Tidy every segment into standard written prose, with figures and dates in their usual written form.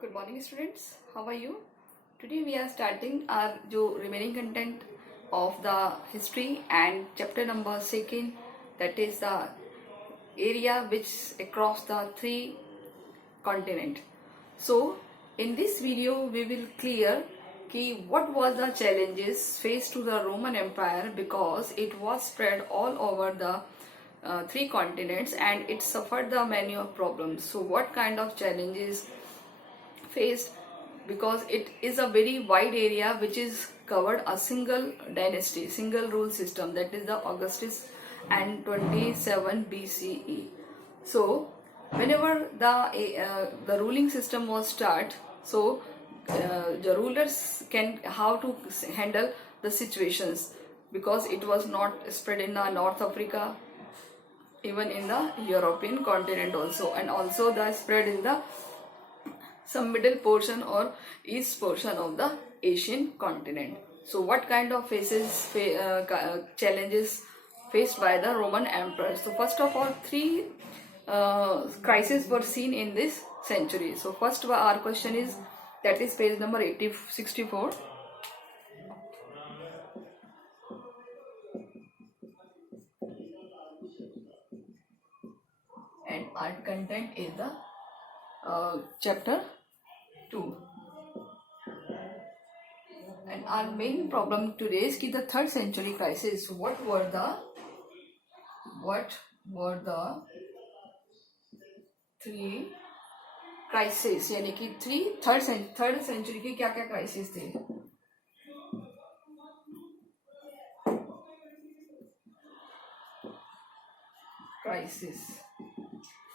Good morning students, how are you? Today we are starting our remaining content of the history and chapter number 2, that is the area which across the 3 continent. So in this video we will clear what was the challenges faced to the Roman Empire because it was spread all over the 3 continents and it suffered the many of problems. So what kind of challenges faced, because it is a very wide area which is covered a single dynasty, single rule system, that is the Augustus and 27 BCE. So whenever the ruling system was start, so the rulers can how to handle the situations, because it was not spread in the North Africa, even in the European continent also, and also the spread in the some middle portion or east portion of the Asian continent. So what kind of challenges faced by the Roman emperors? So first of all, 3 crises were seen in this century. So first our question is, that is page number 64. And our content is the chapter 2. And our main problem today is the 3rd century crisis. What were the 3 crises, यानी कि 3rd century की क्या क्या crisis थे? Crisis,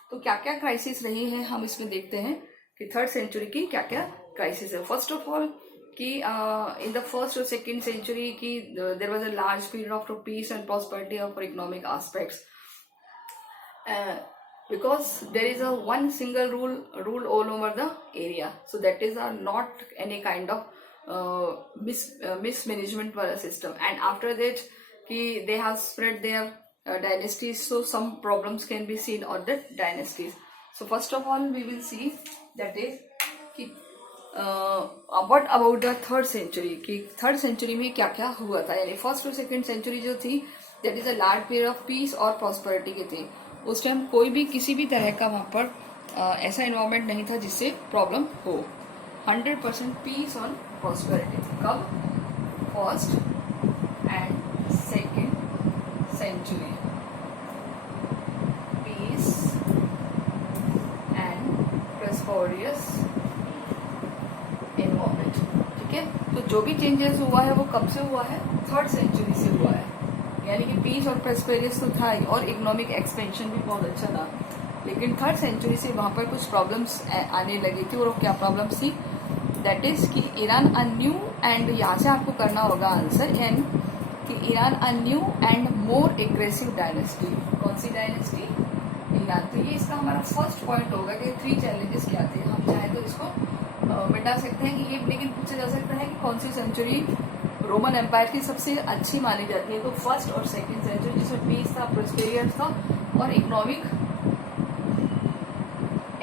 तो क्या क्या crisis रही है हम इसमें देखते हैं कि 3rd century की क्या क्या क्राइसिस है. फर्स्ट ऑफ ऑल कि इन द 1st और 2nd century की there was a large period of peace and prosperity of economic aspects, because there is a one single rule all over the area, so that is not any kind of mismanagement for a system. And after that they have spread their dynasties, so some problems can be seen on the dynasties. So first of all we will see that is what about the 3rd century कि 3rd century में क्या क्या हुआ था. यानी 1st और 2nd century जो थी, that is a large period of peace और prosperity की थी. उस टाइम कोई भी किसी भी तरह का वहाँ पर ऐसा इन्वायरमेंट नहीं था जिससे प्रॉब्लम हो. 100% पीस और प्रॉस्पेरिटी. कब? 1st and 2nd century. Peace and prosperous environment. ठीक है. तो जो भी चेंजेस हुआ है वो कब से हुआ है? 3rd century से हुआ है. यानी कि पीस और प्रॉस्पेरियस तो था ही, और इकोनॉमिक एक्सपेंशन भी बहुत अच्छा था. लेकिन 3rd century से वहाँ पर कुछ प्रॉब्लम्स आने लगी थी. और वो क्या प्रॉब्लम्स थी? दैट इज कि ईरान अ न्यू, एंड यहाँ से आपको करना होगा आंसर एन, कि Iran a new and more aggressive dynasty. कौन सी डायनेस्टी? ईरान. तो ये इसका हमारा फर्स्ट पॉइंट होगा कि 3 चैलेंजेस क्या थे. हम चाहे तो इसको मिटा सकते हैं कि ये, लेकिन पूछा जा सकता है कि कौन सी सेंचुरी रोमन एम्पायर की सबसे अच्छी मानी जाती है. तो 1st और 2nd सेंचुरी, जिसमें पीस था, प्रोस्पेरियस था और इकोनॉमिक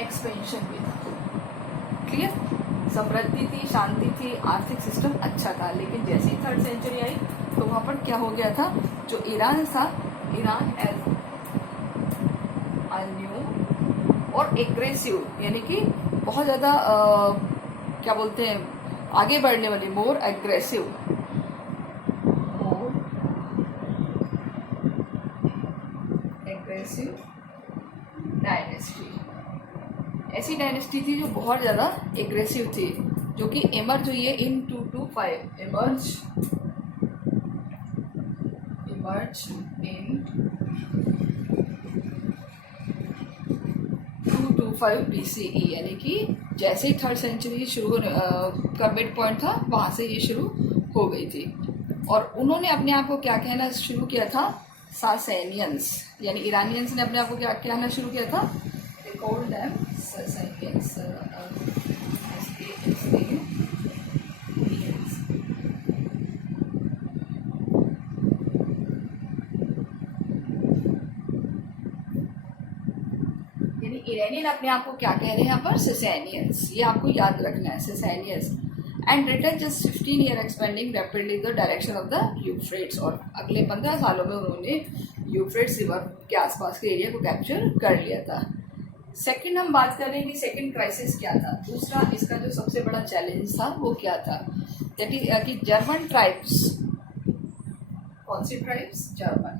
एक्सपेंशन भी था. क्लियर? समृद्धि थी, शांति थी, आर्थिक सिस्टम अच्छा था. लेकिन जैसे ही 3rd सेंचुरी आई तो वहां पर क्या हो गया था? जो ईरान था, ईरान एज न्यू और एग्रेसिव, यानी कि बहुत ज्यादा क्या बोलते हैं, आगे बढ़ने वाली, मोर एग्रेसिव डायनेस्टी. ऐसी डायनेस्टी थी जो बहुत ज्यादा एग्रेसिव थी, जो कि इमर्ज हुई है इन 225. इमर्ज इन 225 BCE. यानी कि जैसे ही 3rd सेंचुरी शुरू का मिड पॉइंट था, वहां से ये शुरू हो गई थी. और उन्होंने अपने आप को क्या कहना शुरू किया था? सासेनियंस. यानी ईरानियंस ने अपने आप को क्या कहना शुरू किया था? They called them Sassanians. यानी ईरानी अगेन अपने आप को क्या कह रहे हैं यहाँ पर, सिसेनियंस, ये आपको याद रखना है, सिसेनियंस। And return just 15 year expanding rapidly the direction of the Euphrates, और अगले 15 सालों में उन्होंने यूफ्रेट्स रिवर के आसपास के एरिया को कैप्चर कर लिया था। सेकंड हम बात करें कि सेकंड क्राइसिस क्या था, दूसरा इसका जो सबसे बड़ा चैलेंज था वो क्या था, दैट इज कि जर्मन ट्राइब्स, कौन सी ट्राइब्स, जर्मन,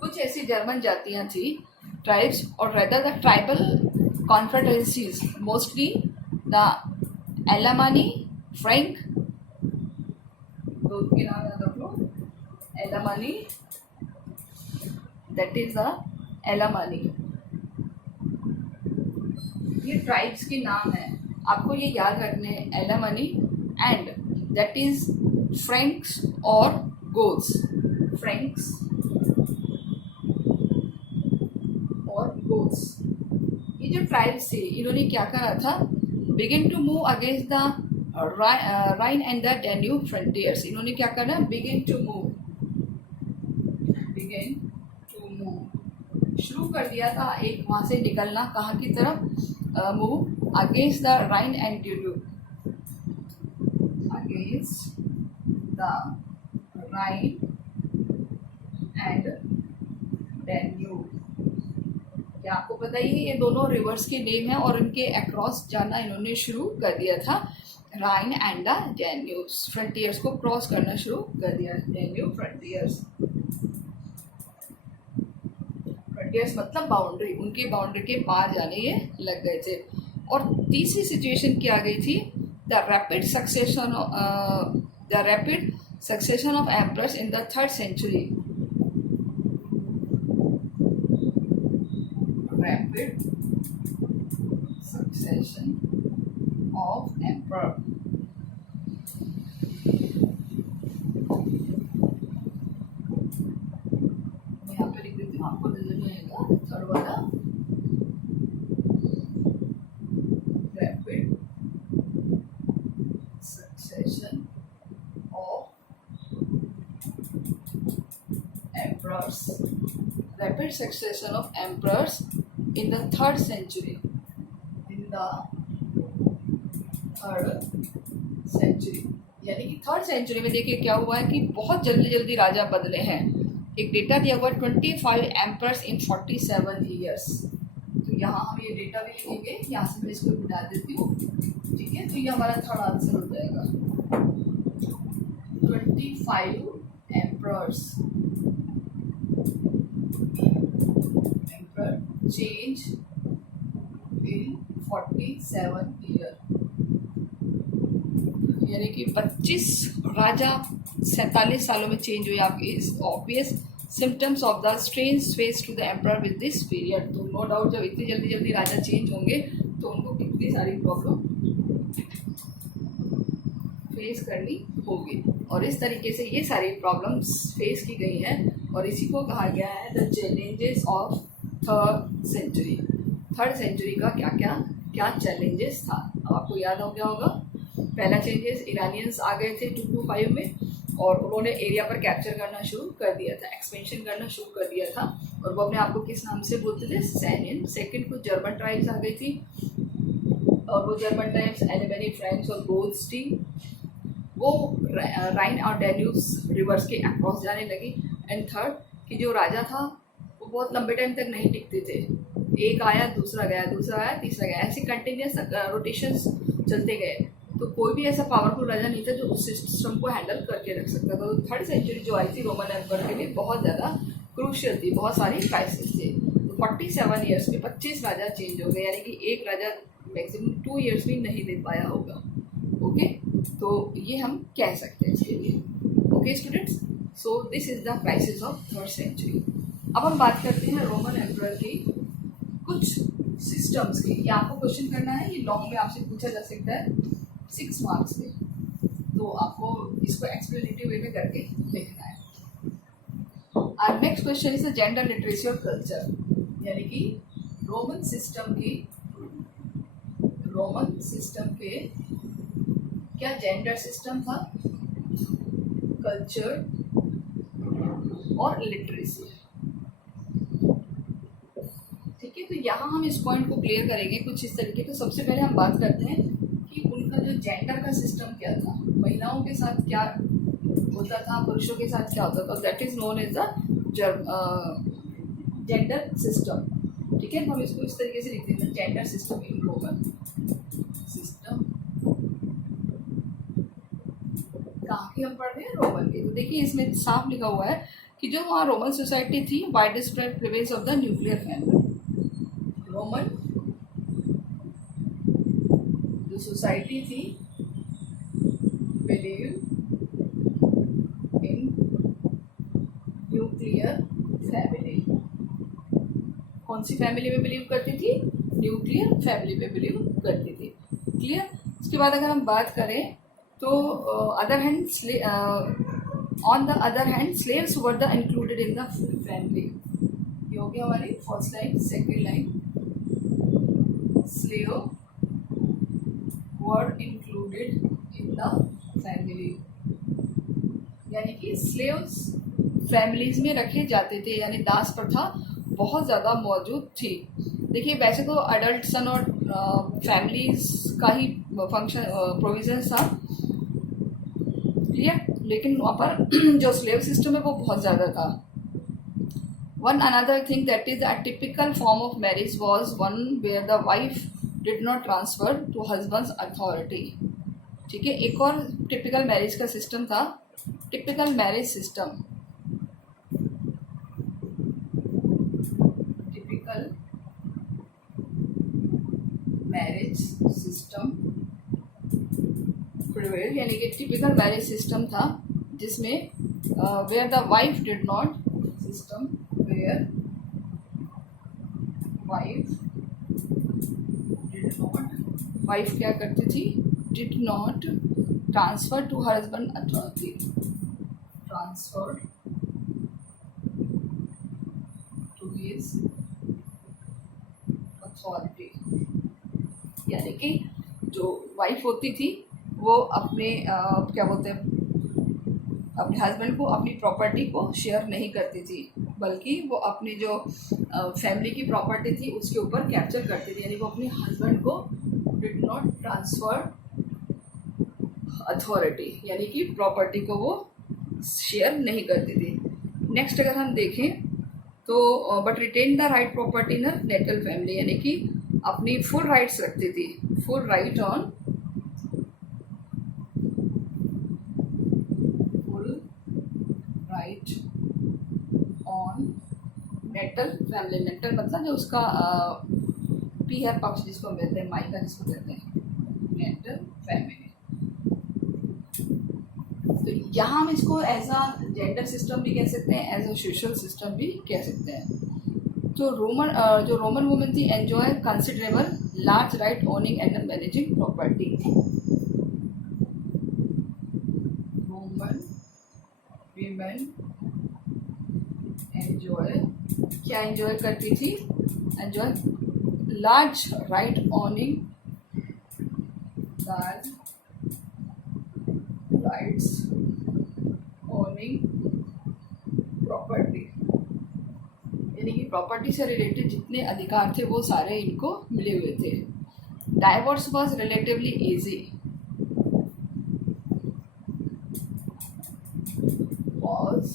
कुछ ऐसी जर्मन जातियां थी, ट्राइब्स, और rather the tribal confederacies, mostly the Alamanni, Franks, दो के नाम याद रख लो, Alamanni, that is the Alamanni, ये ट्राइब्स के नाम है, आपको ये याद रखने हैं, Alamanni, and that is Franks और गोथ्स, फ्रैंक्स और गोथ्स। ये जो ट्राइब्स थे इन्होंने क्या करा था, begin to move against the Rhine and the Danube frontiers, इन्होंने क्या करना, बिगिन टू मूव, शुरू कर दिया था एक वहां से निकलना, कहाँ की तरफ, move against the Rhine and Danube, against the Rhine and Danube. क्या आपको पता ही है ये दोनों रिवर्स के नेम है, और इनके अक्रॉस जाना इन्होंने शुरू कर दिया था, राइन एंड द डैन्यूब, फ्रंटियर्स को क्रॉस करना शुरू कर दिया, डैन्यूब फ्रंटियर्स, फ्रंटियर्स मतलब बाउंड्री, उनकी बाउंड्री के पार जाने ये लग गए थे। और तीसरी सिचुएशन क्या आ गई थी, the rapid succession of emperors in the 3rd century, rapid succession of emperor, मैं यहाँ पे लिख देती हूँ, आपको नजर नहीं आएगा, थर्ड वाला, rapid succession of emperors, rapid succession of emperors in the 3rd century, in the 3rd century, यानी कि 3rd century में देखिए क्या हुआ है कि बहुत जल्दी जल्दी राजा बदले हैं। एक डेटा दिया हुआ 25 एम्पर्स इन 47 ईयर्स, तो यहाँ हम ये डेटा भी लिखेंगे, यहाँ से मैं इसको मिटा देती हूँ, ठीक है, तो ये हमारा थर्ड आंसर हो जाएगा, 25 एम्पर्स, change in 47 ईयर, यानी कि 25 राजा 47 सालों में चेंज हुए। आपके obvious symptoms of the strange face to the emperor with this period, तो नो डाउट जब इतनी जल्दी जल्दी राजा चेंज होंगे तो उनको कितनी सारी प्रॉब्लम फेस करनी होगी, और इस तरीके से ये सारी प्रॉब्लम्स फेस की गई हैं, और इसी को कहा गया है the challenges of 3rd century। 3rd century का क्या चैलेंजेस था, अब आपको याद हो गया होगा। पहला चेंजेस, ईरानियंस आ गए थे 225 में, और उन्होंने एरिया पर कैप्चर करना शुरू कर दिया था, एक्सपेंशन करना शुरू कर दिया था, और वो अपने आप को किस नाम से बोलते थे, सैनियन। सेकंड, कुछ जर्मन ट्राइब्स आ गई थी, और वो जर्मन ट्राइब्स एलेमानी, फ्रेंच और गोथ्स थी, वो राइन और डैन्यूब रिवर्स के अक्रॉस जाने लगी। एंड थर्ड, कि जो राजा था वो बहुत लंबे टाइम तक नहीं टिकते थे, एक आया दूसरा गया, दूसरा आया तीसरा गया, ऐसे कंटिन्यूस रोटेशंस चलते गए, तो कोई भी ऐसा पावरफुल राजा नहीं था जो उस सिस्टम को हैंडल करके रख सकता था। तो 3rd century जो आई थी रोमन एम्पायर के लिए बहुत ज़्यादा क्रूशियल थी, बहुत सारी क्राइसिस थे। तो 47 ईयर्स में 25 राजा चेंज हो गए, यानी कि एक राजा मैक्सिमम 2 ईयर्स भी नहीं दे पाया होगा। ओके, तो ये हम कह सकते हैं इसके लिए। Okay students, so this is the crisis of 3rd century। अब हम बात करते हैं रोमन एम्पायर की कुछ सिस्टम्स की। ये आपको क्वेश्चन करना है, ये लॉन्ग में आपसे पूछा जा सकता है 6 मार्क्स में, तो आपको इसको एक्सप्लेनेटिव वे में करके लिखना है। और next question is gender literacy और कल्चर, यानी कि रोमन सिस्टम के क्या जेंडर सिस्टम था, कल्चर और लिटरेसी। है, तो यहाँ हम इस पॉइंट को क्लियर करेंगे कुछ इस तरीके। तो सबसे पहले हम बात करते हैं कि उनका जो जेंडर का सिस्टम क्या था, महिलाओं के साथ क्या होता था, पुरुषों के साथ क्या होता था। That is known as the gender system. ठीक है, हम इसको इस तरीके से लिख देते हैं, gender system in Roman system. कहाँ की हम पढ़ रहे हैं, रोमन की। तो देखिए इसमें साफ लिखा हुआ है कि जो वहाँ रोमन सोसाइटी थी, wide spread prevalence of the nuclear family. Roman जो सोसाइटी थी बिलीव इन न्यूक्लियर फैमिली। कौन सी फैमिली में बिलीव करती थी, न्यूक्लियर फैमिली में बिलीव करती थी। क्लियर। उसके बाद अगर हम बात करें तो other hand on the other hand slaves were the included in the family. ये हो गया हमारी first line. Second line, slave were included in the family, यानी कि स्लेव्स फैमिलीज में रखे जाते थे, यानी दास प्रथा बहुत ज़्यादा मौजूद थी। देखिए वैसे तो अडल्ट सन और फैमिलीज का ही फंक्शन प्रोविजन था, क्लियर, लेकिन वहाँ पर जो स्लेव सिस्टम है वो बहुत ज़्यादा था। One another thing that is a typical form of marriage was one where the wife did not transfer to husband's authority. ठीक है, एक और टिपिकल मैरिज का सिस्टम था, typical marriage system. Typical marriage system prevail, यानी कि typical marriage system था जिसमें where the wife did not, system where wife did not, wife क्या करती थी, did not transfer to her husband authority, transfer to his authority, यानी कि जो वाइफ होती थी वो अपने क्या बोलते हैं, अपने हस्बैंड को अपनी प्रॉपर्टी को शेयर नहीं करती थी, बल्कि वो अपनी जो फैमिली की प्रॉपर्टी थी उसके ऊपर कैप्चर करती थी, यानी वो अपने हस्बैंड को डिड नॉट ट्रांसफर अथॉरिटी, यानी कि प्रॉपर्टी को वो शेयर नहीं करती थी। नेक्स्ट अगर हम देखें तो but retain the right property in natal family, यानी कि अपनी फुल राइट्स रखती थी, full right on, right on natal family. Natal मतलब जो उसका पीहर पक्ष जिसको हम कहते हैं, माइका जिसको कहते हैं, नेटल फैमिली। तो यहाँ हम इसको एज अ जेंडर सिस्टम भी कह सकते हैं, एज अ सोशल सिस्टम भी कह सकते हैं। तो जो रोमन वुमेन थी enjoy considerable large right owning and managing property. Roman women enjoy, क्या एंजॉय करती थी, enjoy large right owning, large rights owning property, यानी कि प्रॉपर्टी से रिलेटेड जितने अधिकार थे वो सारे इनको मिले हुए थे। Divorce was relatively easy, was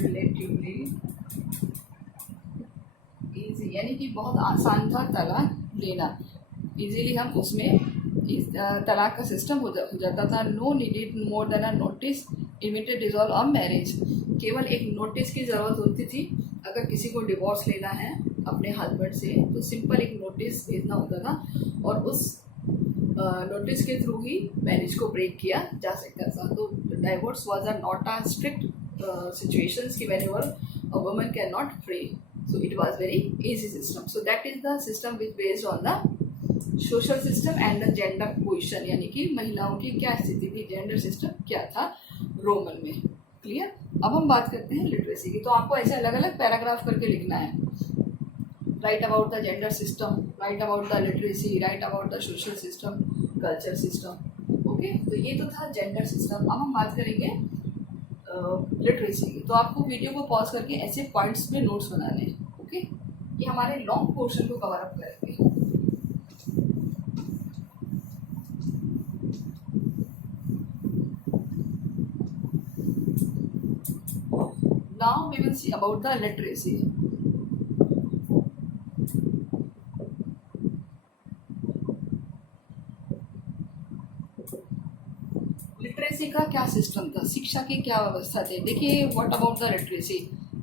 relatively easy, यानी कि बहुत आसान था तलाक लेना, इजीली हम उसमें इस तलाक का सिस्टम हो जाता था। No needed more than a notice immediate dissolve of marriage, केवल एक नोटिस की ज़रूरत होती थी। अगर किसी को डिवोर्स लेना है अपने हस्बैंड से तो सिंपल एक नोटिस भेजना होता था और उस नोटिस के थ्रू ही मैरिज को ब्रेक किया जा सकता था। तो divorce was not a strict situations कि whenever a woman can not free, so it was very easy system. So that is the system which based on the social system and the gender position, यानी कि महिलाओं की क्या स्थिति थी, gender system क्या था रोमन में। क्लियर। अब हम बात करते हैं लिटरेसी की। तो आपको ऐसे अलग अलग पैराग्राफ करके लिखना है, right about the gender system, right about the literacy, right about the social system, culture system. Okay, तो ये तो था जेंडर सिस्टम। अब हम बात करेंगे लिटरेसी की। तो आपको वीडियो को पॉज करके ऐसे पॉइंट्स में नोट्स बनाने हैं। ओके, हमारे लॉन्ग पोर्शन को कवर अप करेंगे। Now we will see about the literacy. Literacy का क्या सिस्टम था, शिक्षा की क्या व्यवस्था थी। देखिए, what about the literacy,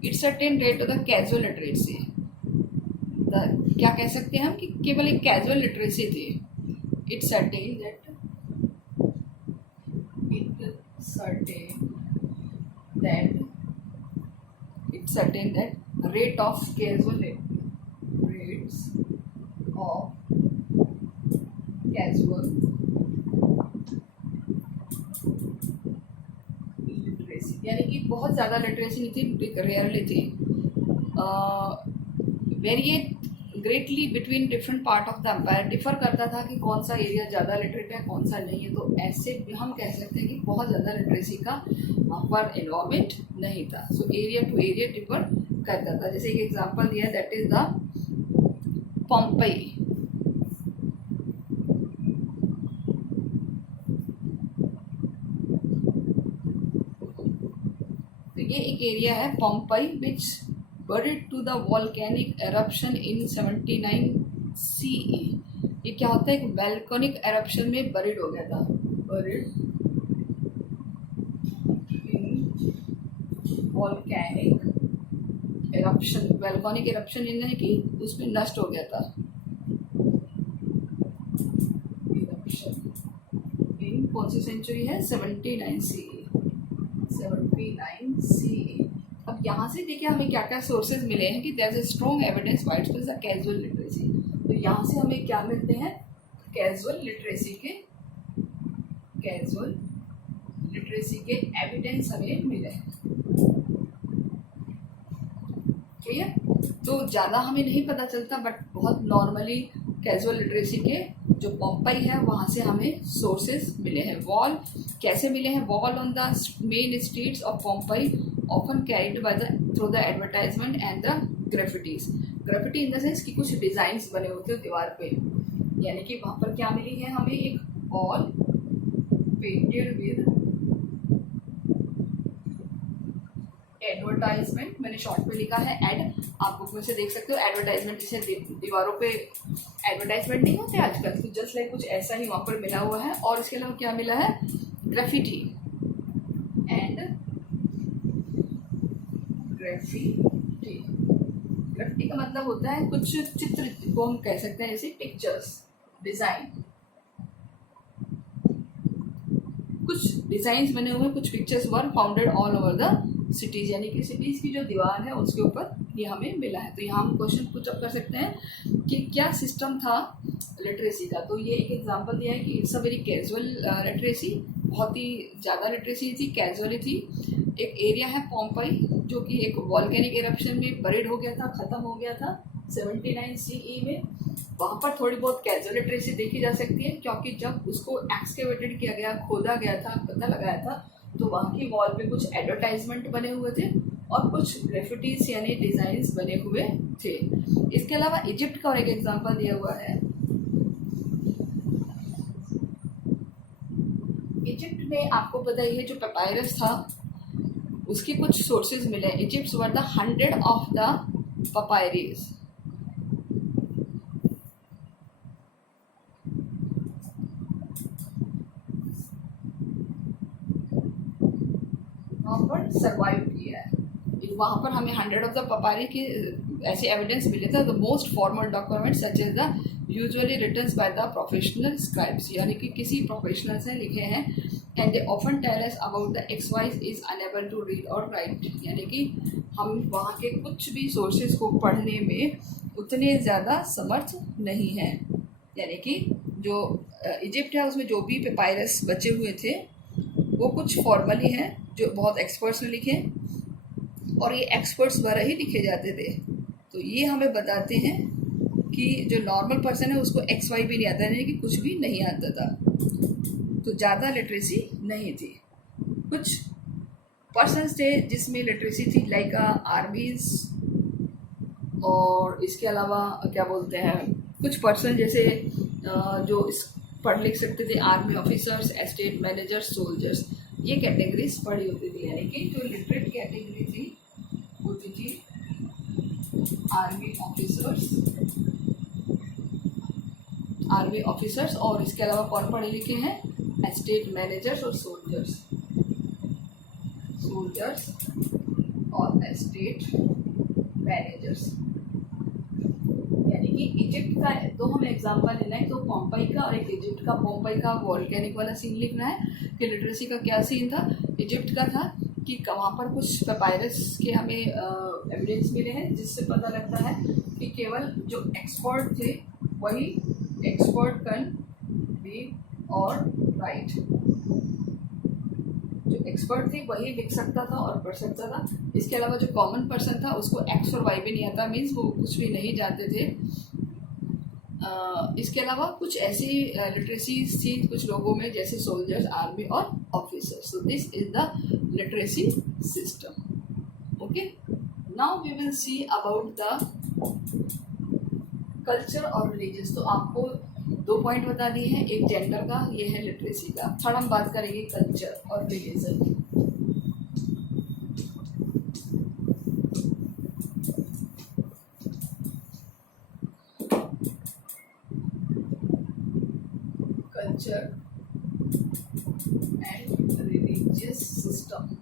it's attain rate to the casual literacy. क्या कह सकते हैं हम कि केवल एक कैजुअल लिटरेसी थी। It's attain that rate of casual literacy, यानी कि बहुत ज़्यादा लिटरेसी नहीं थी, रेयरली थी। Varied greatly between different part of the empire, differ करता था कि कौन सा एरिया ज़्यादा लिटरेट है कौन सा नहीं है। तो ऐसे हम कह सकते हैं कि बहुत ज़्यादा लिटरेसी का वहाँ पर इन्वॉल्वमेंट नहीं था। So area to area differ करता था। जैसे एक एग्जांपल दिया, दैट इज द पोम्पई। तो ये एक एरिया है Pompey which buried to the volcanic eruption in 79 CE। ये क्या होता है, एक वैल्कोनिक एरप्शन में बरीड हो गया था, buried in volcanic eruption. Volcanic eruption यानी कि उसमें नष्ट हो गया था। एरप्शन इन कौन सी सेंचुरी है, 79 CE, 79 CE। अब यहाँ से देखिए हमें क्या क्या सोर्सेज मिले हैं कि there is a strong evidence widespread the casual literacy. तो यहाँ से हमें क्या मिलते हैं, कैजुअल लिटरेसी के एविडेंस हमें मिले हैं। ठीक है, तो ज़्यादा हमें नहीं पता चलता, बट बहुत नॉर्मली कैजुअल लिटरेसी के जो पोम्पई है वहाँ से हमें सोर्सेज मिले हैं। वॉल कैसे मिले हैं, wall on the main streets of Pompey often carried by through the advertisement and the graffitis। Graffiti in the sense कि कुछ डिजाइन्स बने होते हैं दीवार पे, यानी कि वहाँ पर क्या मिली है हमें, एक वॉल पेंटेड विद एडवर्टाइजमेंट। मैंने शॉर्ट पे लिखा है एड, आप बुक में से देख सकते हो। एडवर्टाइजमेंट जैसे दीवारों पे एडवर्टाइजमेंट नहीं होते आजकल, तो जस्ट लाइक कुछ ऐसा ही वहाँ पर मिला हुआ है। और इसके अलावा क्या मिला है, ग्राफिटी एंड ग्राफिटी का मतलब होता है कुछ चित्र को हम कह सकते हैं, जैसे पिक्चर्स, डिजाइन, कुछ डिजाइन्स बने हुए, कुछ pictures were founded all over the cities, यानी कि सिटीज की जो दीवार है उसके ऊपर ये हमें मिला है। तो यहाँ हम क्वेश्चन पुट अप कर सकते हैं कि क्या सिस्टम था लिटरेसी का। तो ये एक एग्जांपल दिया है कि it's a very casual literacy, बहुत ही ज़्यादा लिटरेसी थी, कैजुअली थी। एक एरिया है पोम्पई जो कि एक वॉल्केनिक एरप्शन में बरीड हो गया था, ख़त्म हो गया था 79 CE में। वहाँ पर थोड़ी बहुत कैजुअल लिटरेसी देखी जा सकती है, क्योंकि जब उसको एक्सकेवेटेड किया गया, खोदा गया था, पता लगाया था, तो वहाँ की वॉल पे कुछ एडवर्टाइजमेंट बने हुए थे और कुछ ग्राफिटीज यानी डिज़ाइंस बने हुए थे। इसके अलावा इजिप्ट का और एक एग्जाम्पल दिया हुआ है। इजिप्ट में आपको पता ही है जो पेपायरस था उसके कुछ सोर्सेज मिले। Egypt were the 100 of the papyri. वहाँ पर सर्वाइव किया है, वहाँ पर हमें 100 ऑफ द पेपायरी की ऐसे एविडेंस मिले थे। The most formal document such as the usually written by the professional scribes, यानी कि किसी प्रोफेशनल से लिखे हैं। And they often tell us about the एक्स-वाइज इज अनेबल टू रीड और राइट, यानी कि हम वहाँ के कुछ भी सोर्सेज को पढ़ने में उतने ज़्यादा समर्थ नहीं हैं। यानी कि जो इजिप्ट है उसमें जो भी पेपायरस बचे हुए थे वो कुछ फॉर्मली हैं जो बहुत एक्सपर्ट्स ने लिखे, और ये एक्सपर्ट्स द्वारा ही लिखे जाते थे। तो ये हमें बताते हैं कि जो नॉर्मल पर्सन है उसको XY भी नहीं आता, यानी कि कुछ भी नहीं आता था। तो ज़्यादा लिटरेसी नहीं थी। कुछ पर्सन्स थे जिसमें लिटरेसी थी, लाइक आर्मीज, और इसके अलावा क्या बोलते हैं, कुछ पर्सन जैसे जो इस पढ़ लिख सकते थे, army officers, estate managers, soldiers, ये कैटेगरीज पढ़ी होती थी। यानी कि जो लिटरेट कैटेगरी थी होती थी आर्मी ऑफिसर्स और इसके अलावा कौन पढ़े लिखे हैं, एस्टेट मैनेजर्स और सोल्जर्स और एस्टेट मैनेजर्स। यानी कि इजिप्ट का तो हमें एग्जांपल लेना है, तो पोम्पई का और एक इजिप्ट का। पोम्पई का वॉल्केनिक वाला सीन लिखना है कि लिटरेसी का क्या सीन था। इजिप्ट का था कि वहाँ पर कुछ पेपायरस के हमें एविडेंस मिले हैं, जिससे पता लगता है कि केवल जो एक्सपर्ट थे वही एक्सपर्ट कैन रीड और राइट। जो एक्सपर्ट थी वही लिख सकता था और पढ़ सकता था। इसके अलावा जो कॉमन पर्सन था उसको एक्स और वाई भी नहीं आता, मीन्स वो कुछ भी नहीं जानते थे। इसके अलावा कुछ ऐसी लिटरेसी थी कुछ लोगों में, जैसे सोल्जर्स, आर्मी और officers. So this is the literacy system. Okay, now we will see about the culture और रिलीजियस। तो आपको 2 पॉइंट बता दिए हैं, एक जेंडर का, ये है लिटरेसी का। थर्ड हम बात करेंगे कल्चर और रिलीजन की। Culture and religious system.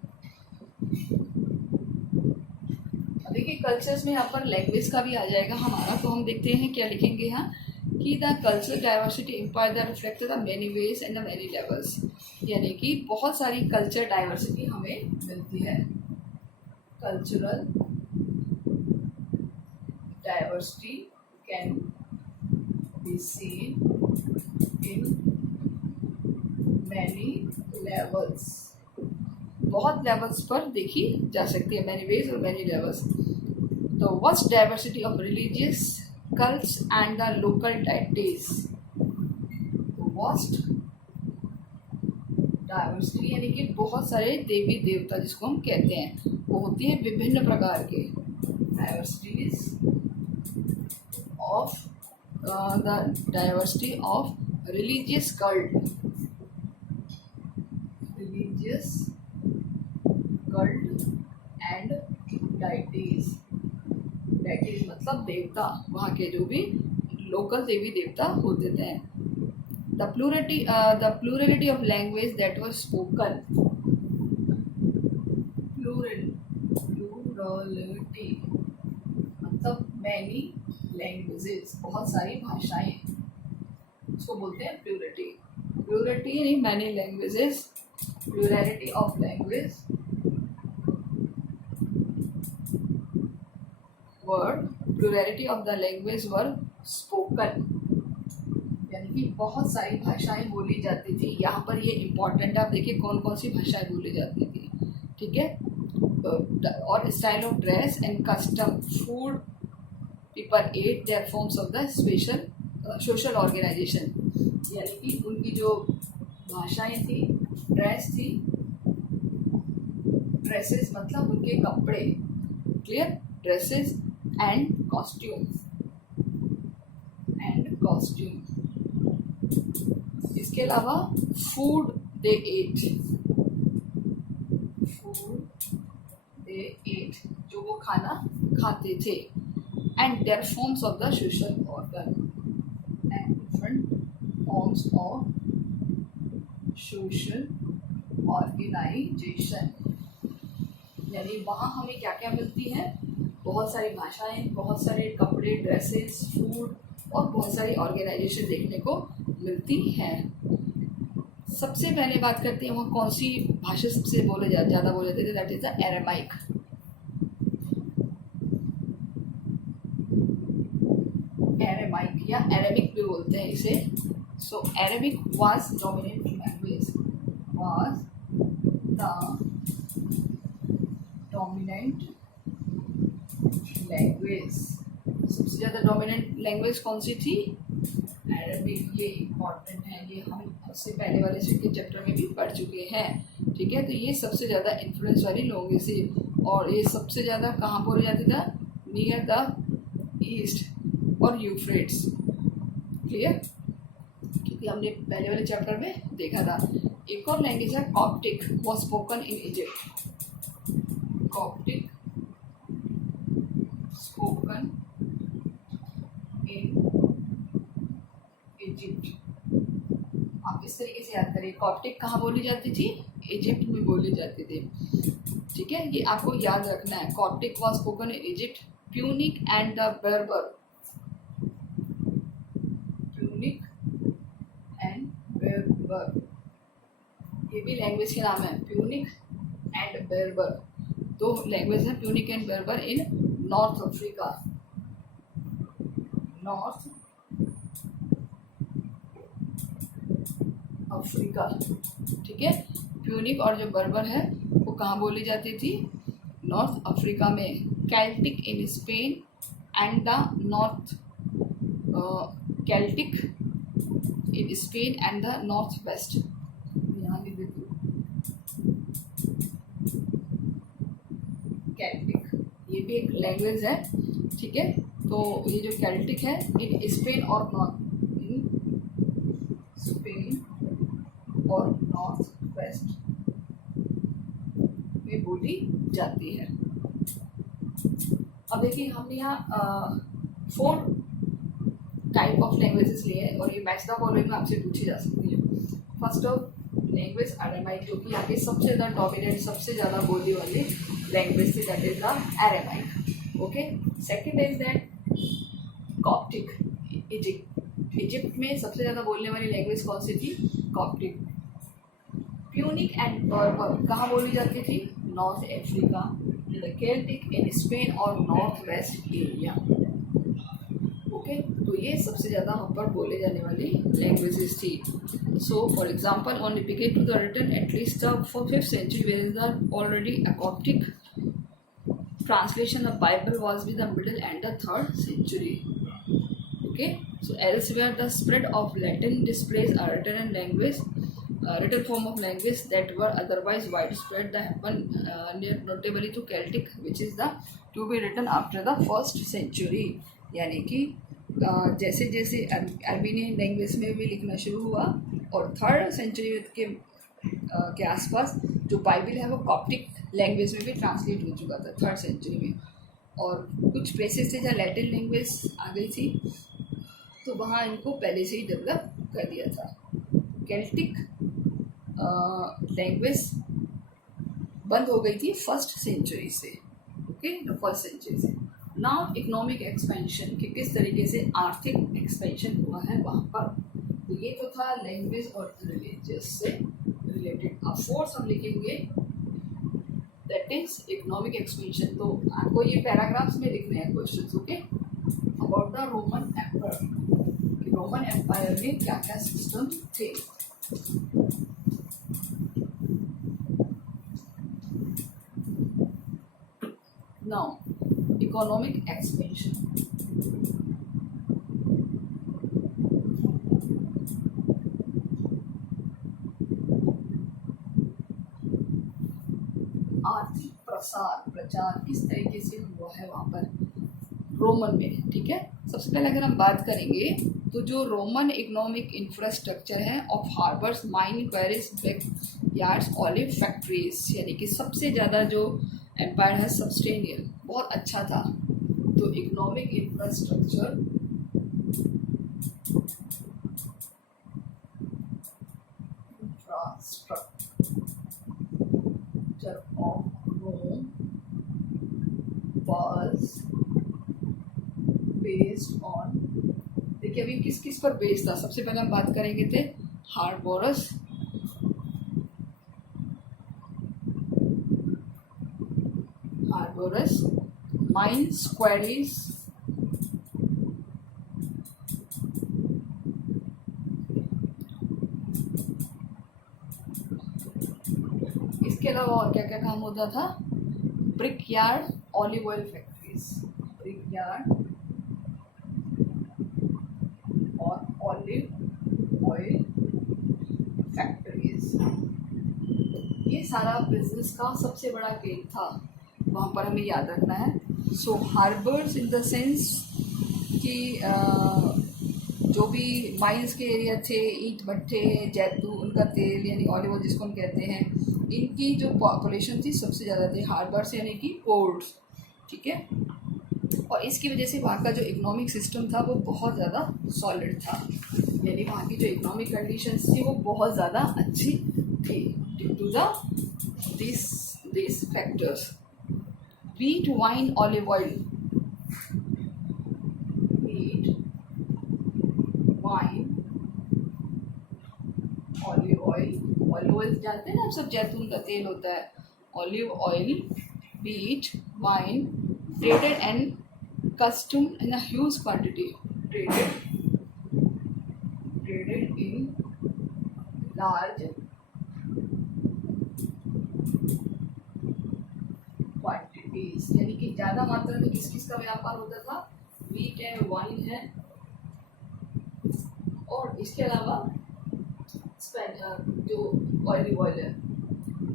देखिए कल्चर्स में यहाँ पर लैंग्वेज का भी आ जाएगा हमारा, तो हम देखते हैं क्या लिखेंगे यहाँ कि the culture diversity empire the reflect the many ways and the many levels. यानी कि बहुत सारी कल्चर डाइवर्सिटी हमें मिलती है। Cultural diversity can be seen in many levels. बहुत लेवल्स पर देखी जा सकती है, मैनी वेज और मैनी लेवल्स। तो vast diversity of religious cults and the local deities। Vast diversity यानी कि बहुत सारे देवी देवता जिसको हम कहते हैं, वो होती है विभिन्न प्रकार के। Diversities of the diversity of religious cult and deities. Deities मतलब देवता, वहाँ के जो भी लोकल देवी देवता होते थे। The plurality of language that was spoken. Plurality मतलब मैनी लैंग्वेजेस, बहुत सारी भाषाएं, उसको बोलते हैं प्लूरलिटी। प्लूरलिटी यानी many languages, plurality of language plurality of the language were spoken. यानी कि बहुत सारी भाषाएं बोली जाती थी। यहाँ पर ये इम्पोर्टेंट, आप देखिए कौन कौन सी भाषाएं बोली जाती थी, ठीक है। और style of dress and custom, food, people ate, their forms of the special social organization. यानी कि उनकी जो भाषाएं थी, ड्रेस थी, ड्रेसेस मतलब उनके कपड़े, क्लियर, ड्रेसेस एंड कॉस्ट्यूम इसके अलावा फूड दे एट, जो वो खाना खाते थे, and their forms of the social organ and different forms of social organization. यानी वहाँ हमें क्या क्या मिलती है, बहुत सारी भाषाएं, बहुत सारे कपड़े, ड्रेसेस, फूड और बहुत सारी ऑर्गेनाइजेशन देखने को मिलती हैं। सबसे पहले बात करते हैं वहाँ कौन सी भाषा सबसे ज़्यादा बोले जाते थे, that is the Aramaic. Aramaic या अरेबिक भी बोलते हैं इसे। So Arabic was dominant language, was the dominant language. सबसे ज़्यादा डोमिनेंट लैंग्वेज कौन सी थी, अरबिक। ये इम्पॉर्टेंट है, ये हम उससे पहले वाले चैप्टर में भी पढ़ चुके हैं, ठीक है। तो ये सबसे ज़्यादा इन्फ्लुएंस वाली लैंग्वेज थी, और ये सबसे ज़्यादा कहाँ बोली जाती था, नियर द ईस्ट और यूफ्रेट्स। क्लियर? क्योंकि हमने पहले वाले चैप्टर में देखा था। एक और लैंग्वेज है Coptic, was spoken in Egypt. Coptic spoken in Egypt. आप इस तरीके से याद करिए, कॉप्टिक कहाँ बोली जाती थी? इजिप्ट में बोली जाती थी। ठीक है, ये आपको याद रखना है। Coptic was spoken in Egypt, Punic and the Berber. Punic and Berber, ये भी लैंग्वेज के नाम है। प्यूनिक एंड बेरबर दो लैंग्वेज है, Punic and Berber in North Africa. North Africa, ठीक है। प्यूनिक और जो बर्बर है वो कहाँ बोली जाती थी? नॉर्थ अफ्रीका में। Celtic in Spain and the north, Celtic in Spain and the north west. यहाँ लिख देती हूँ कैल्टिक, ये भी एक लैंग्वेज है। ठीक है, तो ये जो कैल्टिक है इन स्पेन और नॉर्थ, इन स्पेन और नॉर्थ वेस्ट में बोली जाती है। अब देखिए, हमने यहाँ 4 टाइप ऑफ लैंग्वेजेस लिए हैं और ये मैथ्स का फॉलोइंग में आपसे पूछी जा सकती है। फर्स्ट ऑफ लैंग्वेज अरेमाइक, जो कि यहाँ पे सबसे ज़्यादा डोमिनेंट, सबसे ज़्यादा बोली वाली लैंग्वेज थी, that is the Aramaic. Okay, second is that Coptic, Egypt में सबसे ज़्यादा बोलने वाली लैंग्वेज कौन सी थी? कॉप्टिक। प्यूनिक एंड बर्बर कहाँ बोली जाती थी? North Africa. Celtic in Spain और नॉर्थ वेस्ट एरिया। ओके, तो ये सबसे ज़्यादा वहाँ पर बोले जाने वाली लैंग्वेजेस थी। So for example, only begin to the written at least the 5th century, where is the already a Coptic translation of Bible was with the middle and the 3rd century. Okay, so elsewhere the spread of Latin displays a written language, written form of language that were otherwise widespread. That happened notably to Celtic, which is the to be written after the 1st century. यानी कि जैसे जैसे Armenian language में भी लिखना शुरू हुआ और 3rd century के आसपास जो बाइबल है वो कॉप्टिक लैंग्वेज में भी ट्रांसलेट हो चुका था 3rd century में। और कुछ प्लेसेस थे जहाँ लैटिन लैंग्वेज आ गई थी, तो वहाँ इनको पहले से ही डेवलप कर दिया था। केल्टिक लैंग्वेज बंद हो गई थी 1st century से। ओके, 1st century से। नाउ इकोनॉमिक एक्सपेंशन, कि किस तरीके से आर्थिक एक्सपेंशन हुआ है वहाँ पर। तो ये तो था लैंग्वेज और रिलीजियस से रिलेटेड। अब 4th हम लिखेंगे, दैट इज इकोनॉमिक एक्सपेंशन। तो आपको ये पैराग्राफ्स में लिखने हैं questions. Okay, about the Roman empire, Roman empire में क्या क्या सिस्टम थे। नाउ इकोनॉमिक एक्सपेंशन, आर्थिक प्रचार किस तरीके से हुआ है वहाँ पर रोमन में। ठीक है, सबसे पहले अगर हम बात करेंगे तो जो रोमन इकोनॉमिक इंफ्रास्ट्रक्चर है of harbours, mine, queries, back yards, olive factories, यानी कि सबसे ज़्यादा जो एम्पायर है सब्सटेनियल, बहुत अच्छा था। तो economic infrastructure of Rome was based on, देखिए अभी किस किस पर बेस्ड था। सबसे पहले हम बात करेंगे थे हार्बोरस, माइंस, क्वेरीज, इसके अलावा और क्या क्या काम होता था? Brick yard, olive oil factories, brick yard और ऑलिव ऑयल फैक्ट्रीज, ये सारा बिजनेस का सबसे बड़ा गेट था, वहाँ पर हमें याद रखना है। सो हार्बर्स इन द सेंस कि जो भी माइंस के एरिया थे, ईंट भट्ठे, जैतून का तेल यानी ऑलिव ऑयल जिसको हम कहते हैं, इनकी जो पॉपुलेशन थी सबसे ज़्यादा थी हार्बर्स यानी कि पोर्ट्स, ठीक है। और इसकी वजह से वहाँ का जो इकोनॉमिक सिस्टम था वो बहुत ज़्यादा सॉलिड था, यानी वहाँ की जो इकोनॉमिक कंडीशंस थी वो बहुत ज़्यादा अच्छी थी due to this factors. wheat, wine, olive oil, wheat, wine, olive oil जानते हैं ना आप सब, जैतून का तेल होता है, olive oil, wheat, wine, traded and consumed in a huge quantity, traded in large quantities, यानी कि ज़्यादा मात्रा में किस किस का व्यापार होता था, वीट है, वाइन है, और इसके अलावा जो ऑलिव ऑयल है।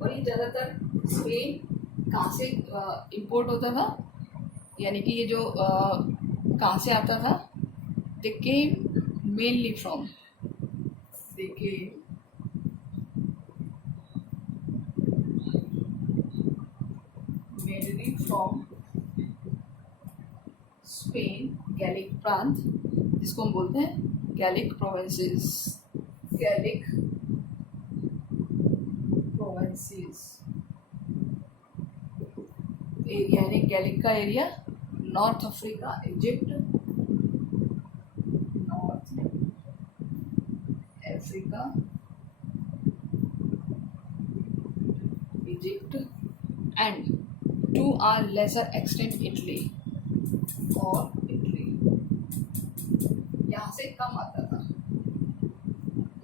और ये ज़्यादातर स्पेन कहाँ से इंपोर्ट होता था, यानी कि ये जो कहाँ से आता था, they came mainly from Spain, Gallic प्रांत जिसको हम बोलते हैं गैलिक प्रोविंसेस, यानी गैलिक का area, North Africa, Egypt, and to a lesser extent Italy, यहाँ से कम आता था,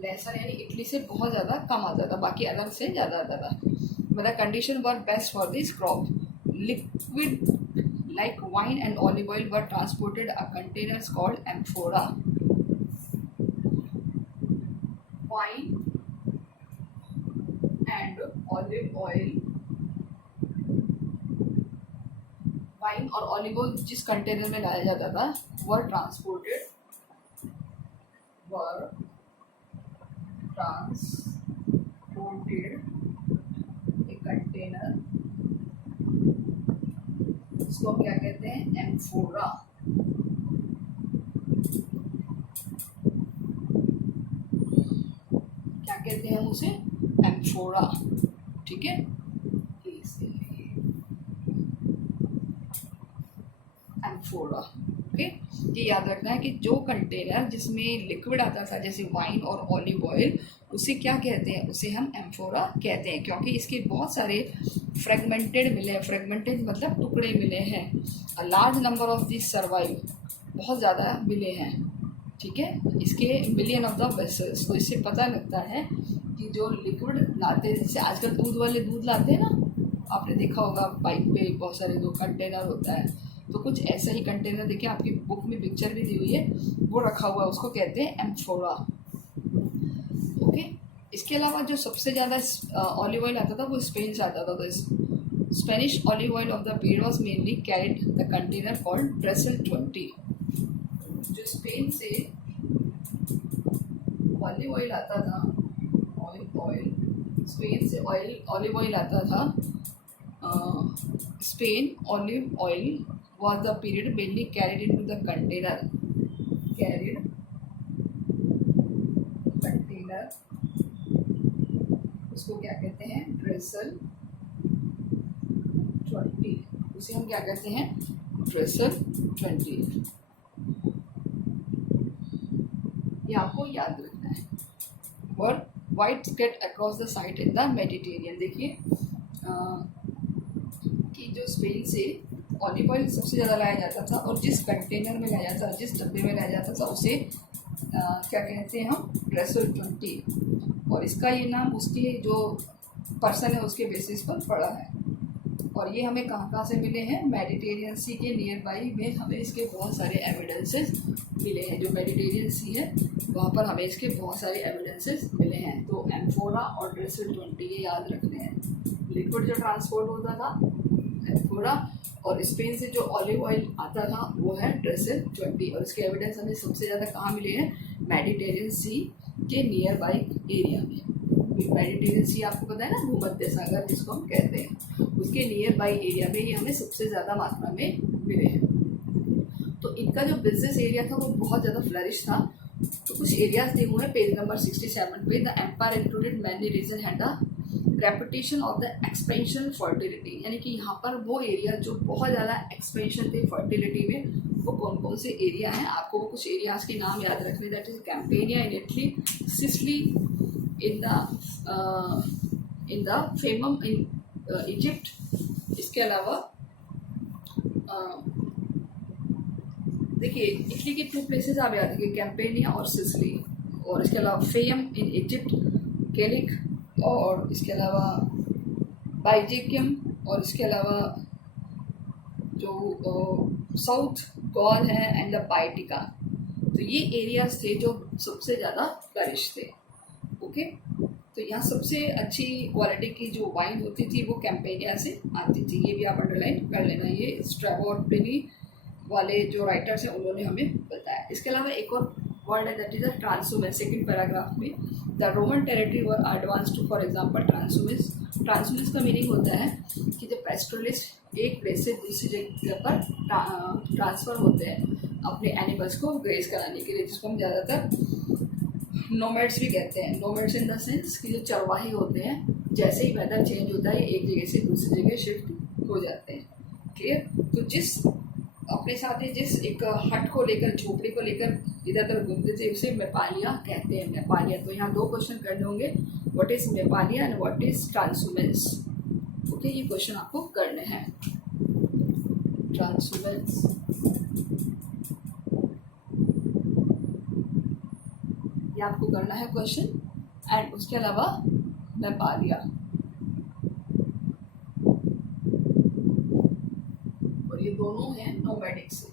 लेसर यानी इटली से बहुत ज़्यादा कम आता था, बाकी अदर से ज़्यादा आता था। But the condition were best for this crop. Liquid like wine and olive oil were transported a containers called amphora. Wine and olive oil, wine और ऑलिव ऑयल जिस कंटेनर में लाया जाता था were transported एक कंटेनर, इसको क्या कहते हैं, एम्फोरा। क्या कहते हैं हम उसे, एम्फोरा, ठीक है। Amphora, okay. ये याद रखना है कि जो कंटेनर जिसमें लिक्विड आता था जैसे वाइन और ऑलिव ऑयल, उसे क्या कहते हैं, उसे हम एम्फोरा कहते हैं, क्योंकि इसके बहुत सारे फ्रेगमेंटेड मिले हैं, फ्रेगमेंटेड मतलब टुकड़े मिले हैं। A large number of this survive, बहुत ज़्यादा मिले हैं, ठीक है, इसके मिलियन ऑफ द वेसल्स। तो इससे पता लगता है कि जो लिक्विड लाते हैं, जैसे आजकल दूध वाले दूध लाते हैं ना, आपने देखा होगा बाइक पे बहुत सारे दो कंटेनर होता है, तो कुछ ऐसा ही कंटेनर देखिए, आपकी बुक में पिक्चर भी दी हुई है, वो रखा हुआ है, उसको कहते हैं एम्फोरा, ओके। इसके अलावा जो सबसे ज़्यादा ऑलिव ऑयल आता था वो स्पेन से आता था, तो Spanish olive oil of the period was mainly carried the container called Brussel 20। जो स्पेन से ऑलिव ऑयल आता था, स्पेन से ऑलिव ऑयल आता था, Spain olive oil was the period mainly carried into the container, उसको क्या कहते हैं, ब्रेसल 20, उसे हम क्या कहते हैं, ब्रेसल 20। ये आपको याद रखना है। और white spread across the site in the Mediterranean, देखिए कि जो स्पेन से ऑलिव ऑयल सबसे ज़्यादा लाया जाता था, और जिस कंटेनर में लाया जाता था, जिस डब्बे में लाया जाता था, उसे क्या कहते हैं हम, ब्रेसल 20। और इसका ये नाम उसके जो पर्सन है उसके बेसिस पर पड़ा है। और ये हमें कहाँ कहाँ से मिले हैं, मेडिटेरियन सी के नियर बाई में हमें इसके बहुत सारे एविडेंसेस मिले हैं। जो मेडिटेरियन सी है वहाँ पर हमें इसके बहुत सारे एविडेंसेस मिले हैं। तो एम्फोरा और ब्रेसल 20 ये याद रखने हैं। लिक्विड जो ट्रांसपोर्ट होता था, अंगोरा, और स्पेन से जो ऑलिव ऑयल आता था वो है ड्रेसेल 20। और इसके एविडेंस हमें सबसे ज़्यादा कहाँ मिले हैं? मेडिटेरियन सी के नियर बाई एरिया में। मेडिटेरियन सी आपको पता है ना, भूमध्य सागर जिसको हम कहते हैं, उसके नियर बाई एरिया में ये हमें सबसे ज़्यादा मात्रा में मिले हैं। तो इनका जो बिजनेस एरिया था वो बहुत ज़्यादा फ्लरिश था। तो कुछ एरियाज दिए हुए हैं पेज नंबर 67 पे। The empire included many region had the reputation of the expansion fertility, यानी कि यहाँ पर वो एरिया जो बहुत ज़्यादा एक्सपेंशन थे फर्टिलिटी में, वो कौन कौन से एरिया हैं, आपको वो कुछ एरियाज के नाम याद रखने। That is Campania in Italy, Sicily in the Fayum in Egypt, इसके अलावा देखिए इटली के 2 प्लेसेस आप याद रखिए, कैम्पेनिया और सिसिली, और इसके अलावा फेयम इन इजिप्ट, केलिक, और इसके अलावा बाइजेकियम, और इसके अलावा जो साउथ गॉल है एंड द बाइटिका। तो ये एरियाज थे जो सबसे ज़्यादा फ्लरिश थे। ओके, तो यहाँ सबसे अच्छी क्वालिटी की जो वाइन होती थी वो कैम्पेनिया से आती थी। ये भी आप अंडरलाइन कर लेना, ये स्ट्रैबो और प्लिनी वाले जो राइटर्स हैं उन्होंने हमें बताया। इसके अलावा एक और वर्ड है that is the transhumance. Second paragraph में the Roman territory were advance to, for example transhumance. Transhumance का मीनिंग होता है कि जब पेस्टोरलिस्ट एक प्लेस से दूसरी जगह पर ट्रांसफ़र होते हैं अपने एनिमल्स को ग्रेज कराने के लिए, जिसको हम ज़्यादातर नोमैड्स भी कहते हैं। नोमैड्स इन द सेंस कि जो चरवाहे होते हैं, जैसे ही वेदर चेंज होता है एक जगह से दूसरी जगह शिफ्ट हो जाते हैं। क्लियर? तो जिस अपने साथ ही जिस एक हट को लेकर, झोपड़ी को लेकर इधर उधर घूमते थे, उसे मेपालिया कहते हैं। मेपालिया। तो यहाँ 2 क्वेश्चन करने होंगे, what is mappalia and what is transhumance. Okay, ये क्वेश्चन आपको करने हैं। ट्रांसुमेंस, ये आपको करना है क्वेश्चन, एंड उसके अलावा मेपालिया। ये दोनों हैं नोमैडिक से।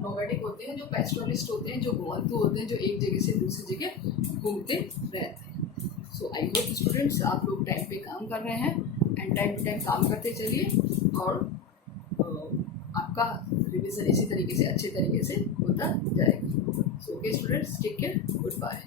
नोमैडिक होते हैं जो पेस्टोरलिस्ट होते हैं, जो घुमंतु होते हैं, जो एक जगह से दूसरी जगह घूमते रहते हैं। सो आई होप स्टूडेंट्स आप लोग टाइम पे काम कर रहे हैं, एंड टाइम टू टाइम काम करते चलिए, और आपका रिवीजन इसी तरीके से अच्छे तरीके से होता जाएगा। So okay students, take care, good bye.